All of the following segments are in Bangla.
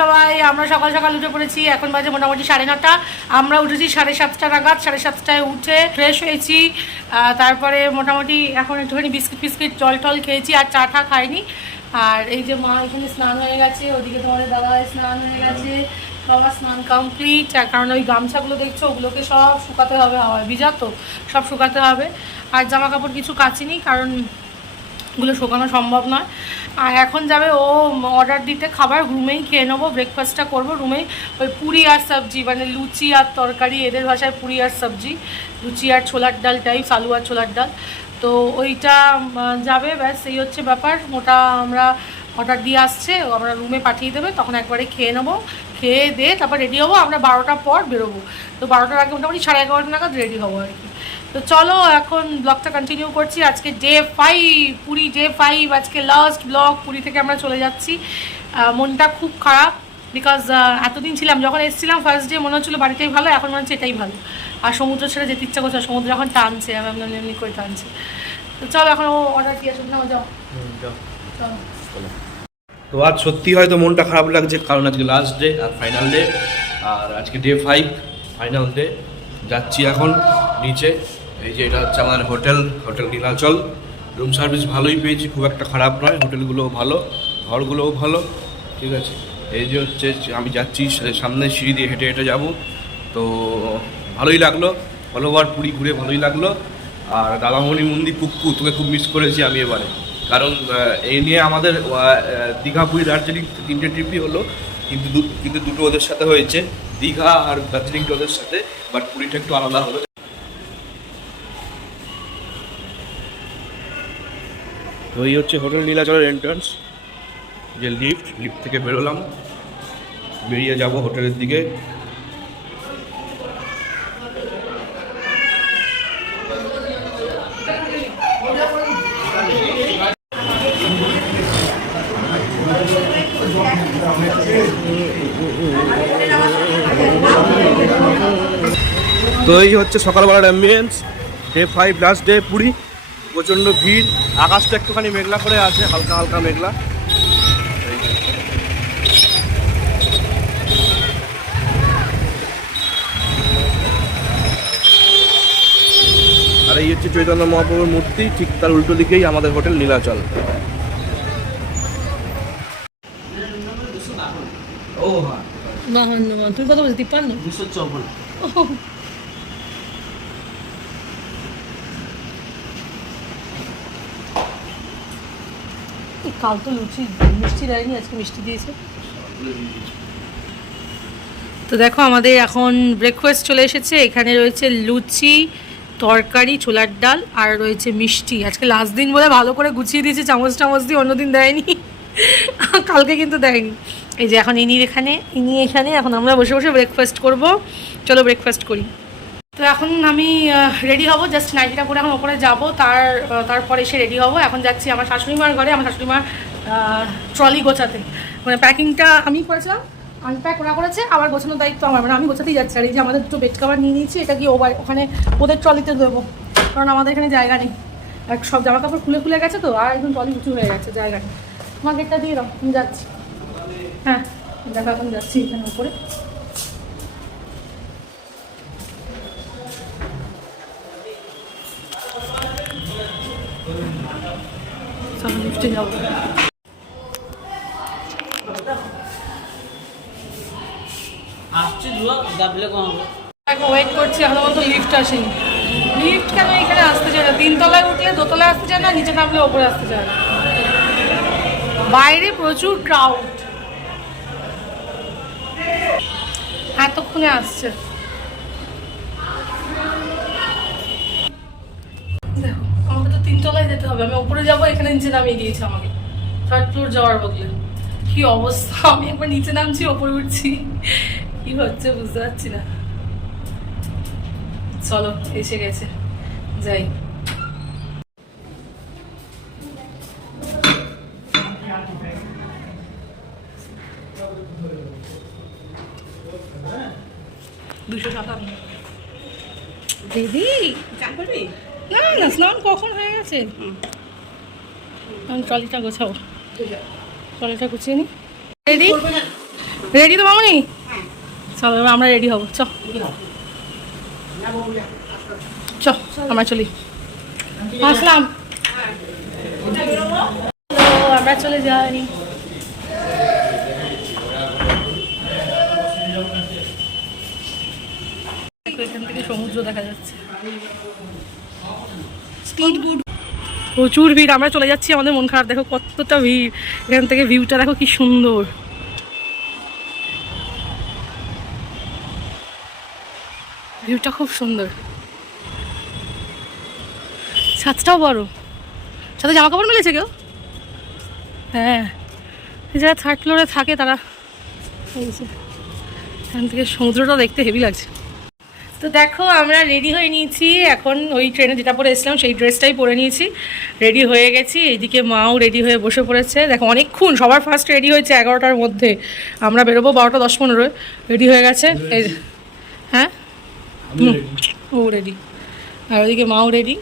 সবাই, আমরা সকাল সকাল উঠে পড়েছি। এখন বাজে মোটামুটি 9:30। আমরা উঠেছি 7:30 নাগাদ। 7:30টায় উঠে ফ্রেশ হয়েছি। তারপরে মোটামুটি এখন একটুখানি বিস্কিট জল টল খেয়েছি, আর চা টা খাইনি। আর এই যে মা এখানে স্নান হয়ে গেছে, ওদিকে তোমাদের দাদা স্নান হয়ে গেছে, সবার স্নান কমপ্লিট। কারণ ওই গামছাগুলো দেখছো, ওগুলোকে সব শুকাতে হবে, হাওয়ায় ভিজা তো, সব শুকাতে হবে। আর জামা কাপড় কিছু কাচিনি, কারণ ওগুলো শুকানো সম্ভব নয়। আর এখন যাবে ও অর্ডার দিতে খাবার, রুমেই খেয়ে নেবো, ব্রেকফাস্টটা করবো রুমেই। ওই পুরি আর সবজি, মানে লুচি আর তরকারি, এদের ভাষায় পুরি আর সবজি, লুচি আর ছোলার ডাল টাইপ, আলু আর ছোলার ডাল, তো ওইটা যাবে, ব্যাস এই হচ্ছে ব্যাপার। মোটা আমরা অর্ডার দিয়ে আসছে, আমরা রুমে পাঠিয়ে দেবে, তখন একবারে খেয়ে নেবো, খেয়ে দিয়ে তারপর রেডি হবো। আমরা 12টার পর বেরোবো, তো 12টার আগে মোটামুটি 11:30 নাগাদ রেডি হবো আর কি। তো চলো এখন ব্লগটা কন্টিনিউ করছি। আজকে ডে 5, পুরী ডে 5, আজকে লাস্ট ব্লগ। পুরী থেকে আমরা চলে যাচ্ছি। মনটা খুব খারাপ, বিকজ এতদিন ছিলাম, যখন এসেছিলাম ফার্স্ট ডে মনে হচ্ছিলো বাড়িটাই ভালো, এখন মনে হচ্ছে এটাই ভালো। আর সমুদ্র ছেড়ে যেতে ইচ্ছা করছে, সমুদ্র এখন টানছে, আমি এমনি করে টানছে। তো চলো এখন ও অর্ডার দিয়ে আসুন, যাও চলো। তো আজ সত্যি হয়তো মনটা খারাপ লাগছে, কারণ আজকে লাস্ট ডে আর ফাইনাল ডে, আর আজকে ডে 5 ফাইনাল ডে। যাচ্ছি এখন নিচে। এই যে এটা হচ্ছে আমাদের হোটেল নীলাচল। রুম সার্ভিস ভালোই পেয়েছি, খুব একটা খারাপ নয়, হোটেলগুলোও ভালো, ঘরগুলোও ভালো, ঠিক আছে। এই যে হচ্ছে আমি যাচ্ছি, সামনে সিঁড়ি দিয়ে হেঁটে হেঁটে যাবো, তো ভালোই লাগলো। অল ওভার পুরী ঘুরে ভালোই লাগলো। আর দাদামণি মন্দির পুক্কু, তোকে খুব মিস করেছি আমি এবারে, কারণ এই নিয়ে আমাদের দীঘা পুরী দার্জিলিং 3টে ট্রিপই হলো, কিন্তু দুটো ওদের সাথে হয়েছে, দীঘা আর দার্জিলিংটা ওদের সাথে, বাট পুরীটা একটু আলাদা হলো। তো এই হচ্ছে হোটেল নীলাচলের এন্ট্রান্স, যে লিফট থেকে বেরোলাম, বেরিয়ে যাব হোটেলের দিকে। তো এই হচ্ছে সকালবেলার ambience, day 5 last day Puri. প্রচণ্ড ভিড়, আকাশটা একটুখানি মেঘলা করে আছে, হালকা হালকা মেঘলা। আর এই হচ্ছে চৈতন্য মহাপ্রভুর মূর্তি, ঠিক তার উল্টো দিকেই আমাদের হোটেল নীলাচল। ও হ্যাঁ, তুই কত বলছিস? 53, 254। কাল তো লুচি মিষ্টি দেয়নি, আজকে মিষ্টি দিয়েছে। তো দেখো আমাদের এখন ব্রেকফাস্ট চলে এসেছে। এখানে রয়েছে লুচি, তরকারি, ছোলার ডাল, আর রয়েছে মিষ্টি। আজকে লাস্ট দিন বলে ভালো করে গুছিয়ে দিয়েছে, চামচ দিয়ে, অন্যদিন দেয়নি, কালকে কিন্তু দেয়নি। এই যে এখন ইনি এখানে, এখন আমরা বসে বসে ব্রেকফাস্ট করব। চলো ব্রেকফাস্ট করি। তো এখন আমি রেডি হব, জাস্ট নাইটিটা পরে এখন ওপরে যাবো, তারপরে এসে রেডি হব। এখন যাচ্ছি আমার শাশুড়িমার ঘরে, আমার শাশুড়িমার ট্রলি গোছাতে, মানে প্যাকিংটা আমি করেছিলাম, আনপ্যাক ওরা করেছে, আবার গোছানোর দায়িত্ব আমার, মানে আমি গোছাতেই যাচ্ছি। আর এই যে আমাদের দুটো বেড কাভার নিয়ে নিয়েছি, এটা কি ওখানে ওদের ট্রলিতে দেবো, কারণ আমাদের এখানে জায়গা নেই, আর সব জামা কাপড় খুলে গেছে, তো আর একদম ট্রলি উঁচু হয়ে গেছে, জায়গা নেই। তোমার গেটটা দিয়ে দাও, আমি যাচ্ছি। হ্যাঁ দেখো এখন যাচ্ছি এখানে উপরে। লিফটে যাবো। ওয়েট করছি, এখন তো লিফট আসেনি। লিফট কেন এখানে আসতে চায় না? 3তলায় উঠলে দোতলায় আসতে চায় না, নিচে নামলে ওপরে আসতে চায় না। বাইরে প্রচুর ক্রাউড, এতক্ষণে আসছে। দেখো আমাকে তো 3তলায় যেতে হবে, আমি ওপরে যাবো, এখানে নিচে নামিয়ে দিয়েছে আমাকে 3rd ফ্লোর যাওয়ার বদলে। কি অবস্থা, আমি একবার নিচে নামছি, ওপরে উঠছি, কি হচ্ছে বুঝতে পারছি না। চলো এসে গেছে, যাই। দিদি না না, স্নান কখন হয়ে গেছে? আমি ট্রলিটা গোছাবো, ট্রলিটা গুছিয়ে নি। দিদি রেডি তো মামনি? চলো এবার আমরা রেডি হবো। চ চ আমরা চলি, আসলাম। আমরা চলে যাই। এখান থেকে সমুদ্র দেখা যাচ্ছে, প্রচুর ভিড়। আমরা চলে যাচ্ছি, আমাদের মন খারাপ, দেখো কতটা ভিড়। এখান থেকে ভিউটা দেখো কি সুন্দর, ভিউটা খুব সুন্দর। ছাদটাও বড়, সাথে জামা কাপড় মিলেছে কেউ? হ্যাঁ, যারা থার্ড ফ্লোরে থাকে তারা। এখান থেকে সমুদ্রটা দেখতে হেভি লাগছে। তো দেখো আমরা রেডি হয়ে নিয়েছি, এখন ওই ট্রেনে যেটা পরে এসলাম সেই ড্রেসটাই পরে নিয়েছি, রেডি হয়ে গেছি। এইদিকে মাও রেডি হয়ে বসে পড়েছে। দেখো অনেকক্ষণ, সবার ফার্স্ট রেডি হয়েছে 11টার মধ্যে, আমরা বেরোবো 12টা 10-15 রেডি হয়ে গেছে। এই হ্যাঁ ও রেডি, আর ওইদিকে মাও রেডি।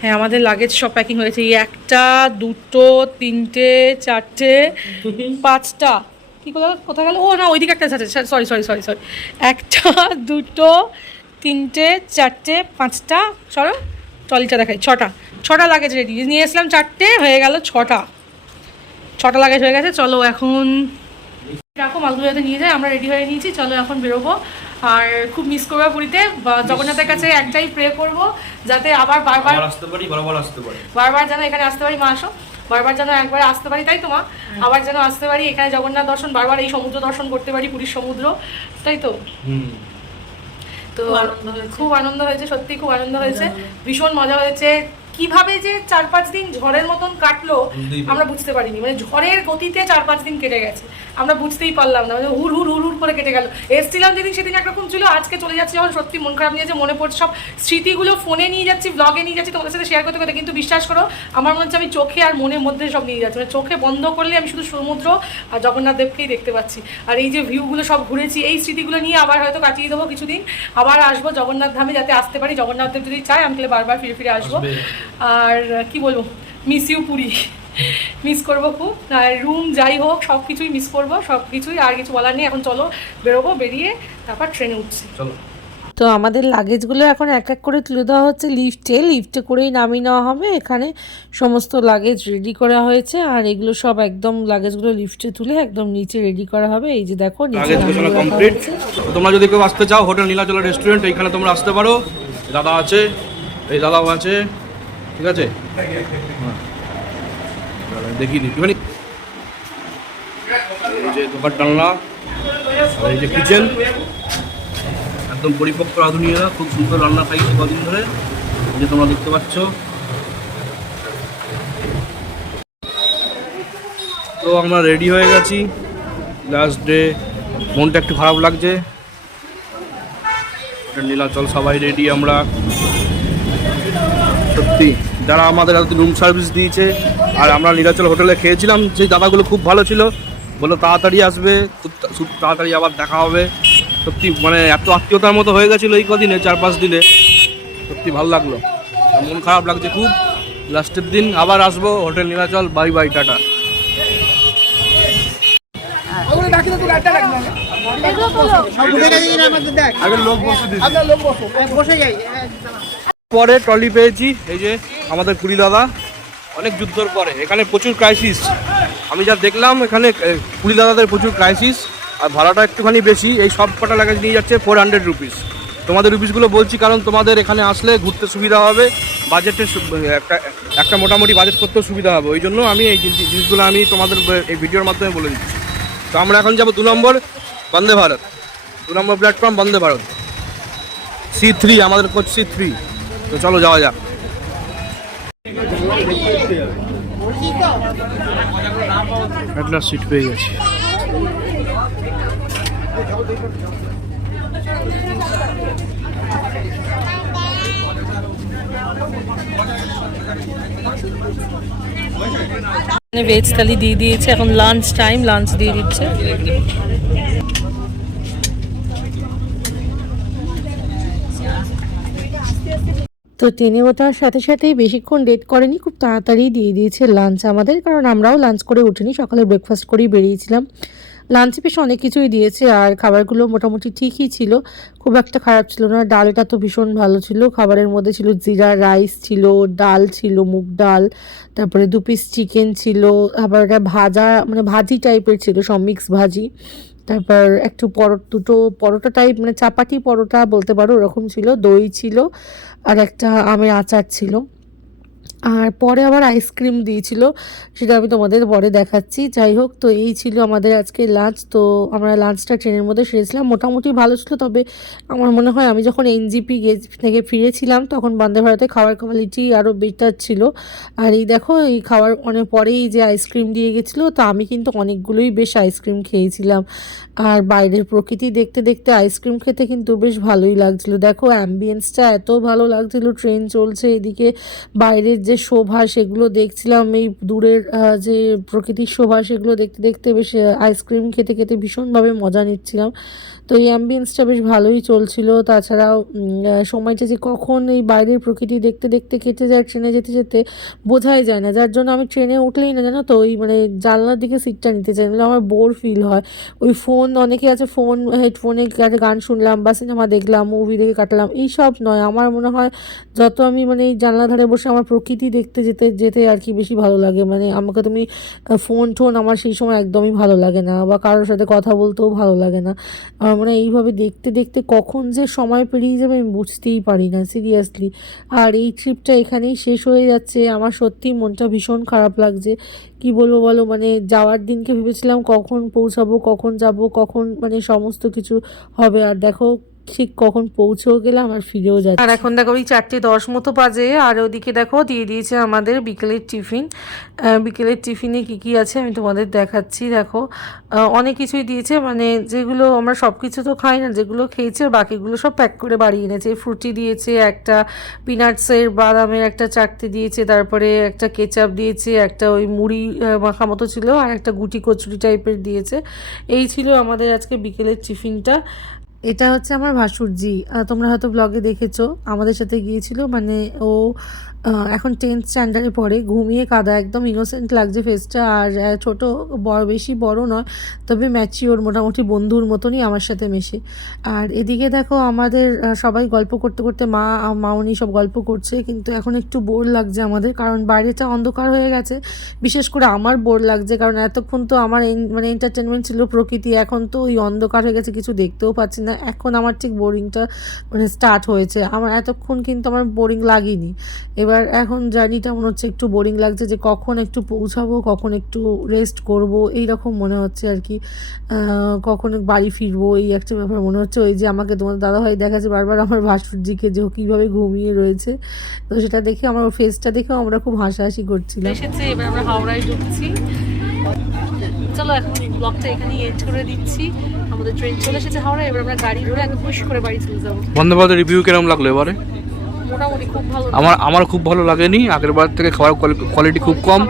হ্যাঁ আমাদের লাগেজ সব প্যাকিং হয়েছে। এই 1টা 2টো 3টে 4টে 5টা, কী কোথায় গেল? ও না ওইদিকে একটা আছে, সরি 1টা 2টো 3টে 4টে 5টা, সরো ট্রলিটা দেখাই, 6টা লাগেজ রেডি। নিয়ে এসলাম 4টে, হয়ে গেল 6টা লাগেজ হয়ে গেছে। চলো এখন রাখো, মালগুলো যাতে নিয়ে যায়। আমরা রেডি হয়ে নিয়েছি, চলো এখন বেরোবো। আর খুব মিস করবো পুরীতে। জগন্নাথের কাছে একটাই প্রে করবো যাতে আবার বারবার আসতে পারি, বারবার যেন এখানে আসতে পারি। মা আসো, বারবার যেন একবার আসতে পারি, তাই তো মা? আবার যেন আসতে পারি এখানে, জগন্নাথ দর্শন, বারবার এই সমুদ্র দর্শন করতে পারি, পুরীর সমুদ্র, তাই তো? তো খুব আনন্দ হয়েছে, সত্যি খুব আনন্দ হয়েছে, ভীষণ মজা হয়েছে। কিভাবে যে 4-5 দিন ঝড়ের মতন কাটলো আমরা বুঝতে পারিনি, মানে ঝড়ের গতিতে 4-5 দিন কেটে গেছে, আমরা বুঝতেই পারলাম না, মানে হুড় হুড় হুড় হুড় করে কেটে গেল। এসছিলাম যেদিন সেদিন একরকম ছিল, আজকে চলে যাচ্ছি যখন সত্যি মন খারাপ নিয়েছে, মনে পড়ছে সব স্মৃতিগুলো, ফোনে নিয়ে যাচ্ছি, ব্লগে নিয়ে যাচ্ছি তোমাদের সাথে শেয়ার করতে করতে, কিন্তু বিশ্বাস করো আমার মনে হচ্ছে আমি চোখে আর মনের মধ্যে সব নিয়ে যাচ্ছি, মানে চোখে বন্ধ করলে আমি শুধু সমুদ্র আর জগন্নাথ দেবকেই দেখতে পাচ্ছি। আর এই যে ভিউগুলো সব ঘুরেছি, এই স্মৃতিগুলো নিয়ে আবার হয়তো কাটিয়ে দেবো কিছুদিন, আবার আসবো জগন্নাথ ধামে, যাতে আসতে পারি। জগন্নাথ দেব যদি চায় আমি তাহলে বারবার ফিরে ফিরে আসবো। আর কি বলবো, মিস ইউ পুরী, মিস করবো খুব। আর রুম যাই হোক সব কিছুই মিস করবো, সব কিছুই, আর কিছু বলার নেই। এখন চলো বেরোবো, বেরিয়ে তারপর ট্রেনে উঠছি, চলো। তো আমাদের লাগেজগুলো এখন এক এক করে তুলে দেওয়া হচ্ছে লিফটে করেই নামিয়ে নেওয়া হবে। এখানে সমস্ত লাগেজ রেডি করা হয়েছে, আর এগুলো সব একদম লাগেজগুলো লিফটে তুলে একদম নিচে রেডি করা হবে। এই যে দেখো নিচে কমপ্লিট। তোমরা যদি কেউ আসতে চাও, হোটেল নীলাচল রেস্টুরেন্ট, এইখানে তোমরা আসতে পারো। দাদা আছে, এই দাদাও আছে, ঠিক আছে? দেখিয়ে দিই একটুখানি। এই যে দোকান টানলা, এই যে কিচেন, একদম পরিপক্ক রাঁধুনিরা, খুব সুন্দর রান্না খাইছে কদিন ধরে, যে তোমরা দেখতে পাচ্ছ। তো আমরা রেডি হয়ে গেছি, লাস্ট ডে, মনটা একটু খারাপ লাগছে। নীলাচল সবাই রেডি আমরা, সত্যি যারা আমাদের রুম সার্ভিস দিয়েছে, আর আমরা নীলাচল হোটেলে খেয়েছিলাম, সেই দাদাগুলো খুব ভালো ছিল, বললো তাড়াতাড়ি আসবে, খুব তাড়াতাড়ি আবার দেখা হবে। সত্যি মানে এত আত্মীয়তার মতো হয়ে গেছিলো এই কদিনে, 4-5 দিনে, সত্যি ভালো লাগলো। মন খারাপ লাগছে খুব, লাস্টের দিন আবার আসবো hotel Nilachal. Bye bye, tata. পরে ট্রলি পেয়েছি, এই যে আমাদের পুরী দাদা, অনেক যুদ্ধর পরে। এখানে প্রচুর ক্রাইসিস, আমি যা দেখলাম এখানে পুরী দাদাদের প্রচুর ক্রাইসিস, আর ভাড়াটা একটুখানি বেশি। এই সব কটা লাগেজ নিয়ে যাচ্ছে 400 রুপিস। তোমাদের রুপিসগুলো বলছি কারণ তোমাদের এখানে আসলে ঘুরতে সুবিধা হবে, বাজেটের একটা মোটামুটি বাজেট করতেও সুবিধা হবে। ওই জন্য আমি এই জিনিসগুলো আমি তোমাদের এই ভিডিওর মাধ্যমে বলে দিচ্ছি। তো আমরা এখন যাবো 2 নম্বর বন্দে ভারত, 2 নম্বর প্ল্যাটফর্ম বন্দে ভারত, C3, আমাদের কোচ C3। তো চলো যাওয়া যাক। একটা সিট পেয়ে গেছি। ভেজ থালি দিয়ে দিয়েছে, এখন লাঞ্চ টাইম, লাঞ্চ দিয়ে দিচ্ছে। তো ট্রেনে ওঠার সাথে সাথেই বেশিক্ষণ লেট করেনি, খুব তাড়াতাড়ি দিয়ে দিয়েছে লাঞ্চ আমাদের, কারণ আমরাও লাঞ্চ করে উঠিনি, সকালে ব্রেকফাস্ট করেই বেরিয়েছিলাম। লাঞ্চে বেশ অনেক কিছুই দিয়েছে আর খাবারগুলো মোটামুটি ঠিকই ছিল, খুব একটা খারাপ ছিল না। ডালটা তো ভীষণ ভালো ছিল, খাবারের মধ্যে ছিল জিরা রাইস ছিল, ডাল ছিল মুগ ডাল, তারপরে 2 পিস চিকেন ছিল, আবার একটা ভাজা মানে ভাজি টাইপের ছিল, সব মিক্স ভাজি, তারপর একটু দুটো পরোটা টাইপ মানে চাপাটি পরোটা বলতে পারো ওরকম ছিল, দই ছিল আর একটা আমের আচার ছিল। আর পরে আবার আইসক্রিম দিয়েছিল, সেটা আমি তোমাদের পরে দেখাচ্ছি। যাই হোক, তো এই ছিল আমাদের আজকে লাঞ্চ। তো আমরা লাঞ্চটা ট্রেনের মধ্যে সেরেছিলাম, মোটামুটি ভালো ছিল। তবে আমার মনে হয় আমি যখন এনজিপি থেকে ফিরেছিলাম তখন বন্দে ভারতে খাওয়ার কোয়ালিটি আরও বেটার ছিল। আর এই দেখো, এই খাওয়ার অনেক পরেই যে আইসক্রিম দিয়ে গেছিলো, তো আমি কিন্তু অনেকগুলোই বেশ আইসক্রিম খেয়েছিলাম। আর বাইরের প্রকৃতি দেখতে দেখতে আইসক্রিম খেতে কিন্তু বেশ ভালোই লাগছিল। দেখো অ্যাম্বিয়েন্সটা এত ভালো লাগছিল, ট্রেন চলছে, এদিকে বাইরের যে শোভা সেগুলো দেখছিলাম, এই দূরের যে প্রকৃতির শোভা সেগুলো দেখতে দেখতে বেশ আইসক্রিম খেতে খেতে ভীষণভাবে মজা নিচ্ছিলাম। তো এই অ্যাম্বিয়েন্সটা বেশ ভালোই চলছিল। তাছাড়াও সময়টা যে কখন এই বাইরের প্রকৃতি দেখতে দেখতে কেটে যায় ট্রেনে যেতে যেতে বোঝাই যায় না, যার জন্য আমি ট্রেনে উঠলেই না জানো তো ওই মানে জানলার দিকে সিটটা নিতে চাই, নাহলে আমার বোর ফিল হয়। ওই ফোন, অনেকে আছে ফোন হেডফোনে গান শুনলাম বা সিনেমা দেখলাম, মুভি দেখে কাটলাম, এইসব নয়। আমার মনে হয় যত আমি মানে এই জানলা ধারে বসে আমার প্রকৃতি দেখতে যেতে যেতে আর কি বেশি ভালো লাগে। মানে আমাকে তুমি ফোন টোন আমার সেই সময় একদমই ভালো লাগে না, বা কারোর সাথে কথা বলতেও ভালো লাগে না। আমার মানে এইভাবে দেখতে দেখতে কখন যে সময় পেরিয়ে যাবে আমি বুঝতেই পারি না, সিরিয়াসলি। আর এই ট্রিপটা এখানেই শেষ হয়ে যাচ্ছে, আমার সত্যি মনটা ভীষণ খারাপ লাগছে। কি বলবো বলো, মানে যাওয়ার দিনকে ভেবেছিলাম কখন পৌঁছাবো, কখন যাব, কখন মানে সমস্ত কিছু হবে, আর দেখো ঠিক কখন পৌঁছেও গেলাম আর ফিরেও যাচ্ছি। আর এখন দেখো ওই 4:10 মতো বাজে, আর ওদিকে দেখো দিয়ে দিয়েছে আমাদের বিকেলের টিফিন। বিকেলের টিফিনে কি কি আছে আমি তোমাদের দেখাচ্ছি। দেখো অনেক কিছুই দিয়েছে, মানে যেগুলো আমরা সব কিছু তো খাই না, যেগুলো খেয়েছে বাকিগুলো সব প্যাক করে বাড়ি এনেছে। ফ্রুটি দিয়েছে, একটা পিনাটসের বাদামের একটা চাটনি দিয়েছে, তারপরে একটা কেচাপ দিয়েছে, একটা ওই মুড়ি মাখা মতো ছিল, আর একটা গুটি কচুরি টাইপের দিয়েছে। এই ছিল আমাদের আজকে বিকেলের টিফিনটা। এটা হচ্ছে আমার ভাসুরজি, তোমরা হয়তো ব্লগে দেখেছো, আমাদের সাথে গিয়েছিল। মানে ও এখন 10th স্ট্যান্ডার্ডে পড়ে, ঘুমিয়ে কাদা, একদম ইনোসেন্ট লাগছে ফেসটা। আর ছোট বেশি বড় নয়, তবে ম্যাচিওর, মোটামুটি বন্ধুর মতনই আমার সাথে মেশে। আর এদিকে দেখো আমাদের সবাই গল্প করতে করতে মাউনি সব গল্প করছে, কিন্তু এখন একটু বোর লাগছে আমাদের, কারণ বাইরেটা অন্ধকার হয়ে গেছে। বিশেষ করে আমার বোর লাগছে, কারণ এতক্ষণ তো আমার মানে এন্টারটেনমেন্ট ছিল প্রকৃতি, এখন তো ওই অন্ধকার হয়ে গেছে, কিছু দেখতেও পাচ্ছি না। এখন আমার ঠিক বোরিংটা মানে স্টার্ট হয়েছে। আমার এতক্ষণ কিন্তু আমার বোরিং লাগেনি, এবার এখন জার্নিটা মনে হচ্ছে একটু বোরিং লাগছে, যে কখন একটু পৌঁছাবো, কখন একটু রেস্ট করব, এই রকম মনে হচ্ছে আর কি। কখন বাড়ি ফিরবো, এই একটা ব্যাপার মনে হচ্ছে। ওই যে আমাকে তোমার দাদাভাই দেখাচ্ছে বারবার আমার ভাসুরজিকে, যে ও কীভাবে ঘুমিয়ে রয়েছে, তো সেটা দেখে আমার ফেসটা দেখেও আমরা খুব হাসাহাসি করছিলাম। এসেছে, এবার আমরা হাওড়ায় ঢুকছি। চলো এখন ব্লগটা এখানেই এন্ড করে দিচ্ছি। আমাদের ট্রেন চলে এসেছে হাওড়া, এবার আমরা গাড়ি ধরে একদম পুশ করে বাড়ি চলে যাবো। বন্দে ভারতের রিভিউ কেরম লাগলো এবারে? মোটামুটি খুব ভালো। আমার খুব ভালো লাগেনি, আগের বার থেকে খাবার কোয়ালিটি খুব কম।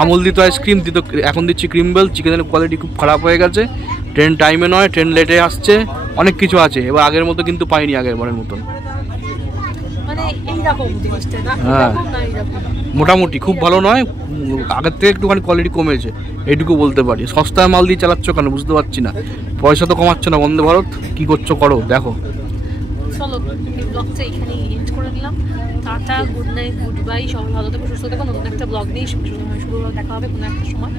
আমুল দিত আইসক্রিম দিত, এখন দিচ্ছি ক্রিম বেল। চিকেনের কোয়ালিটি খুব খারাপ হয়ে গেছে, ট্রেন টাইমে নয়, ট্রেন লেটে আসছে, অনেক কিছু আছে। এবার আগের মতো কিন্তু পাইনি, আগের বারের মতন। মানে এইরকম জিনিসটা না, হ্যাঁ এরকম না, এরকম মোটামুটি খুব ভালো নয়, আগের থেকে একটুখানি কোয়ালিটি কমেছে, এইটুকু বলতে পারি। সস্তায় মাল দিয়ে চালাচ্ছ কেন বুঝতে পারছি না, পয়সা তো কমাচ্ছ না বন্দে ভারত, কি করছো করো, দেখো। চলো ব্লগটা এখানেই এন্ড করে দিলাম। Tata, good night, good bye, সবাই ভালো থেকো, সুস্থ থেকো। নতুন একটা ব্লগ নিয়ে শুরু দেখা হবে কোনো একটা সময়।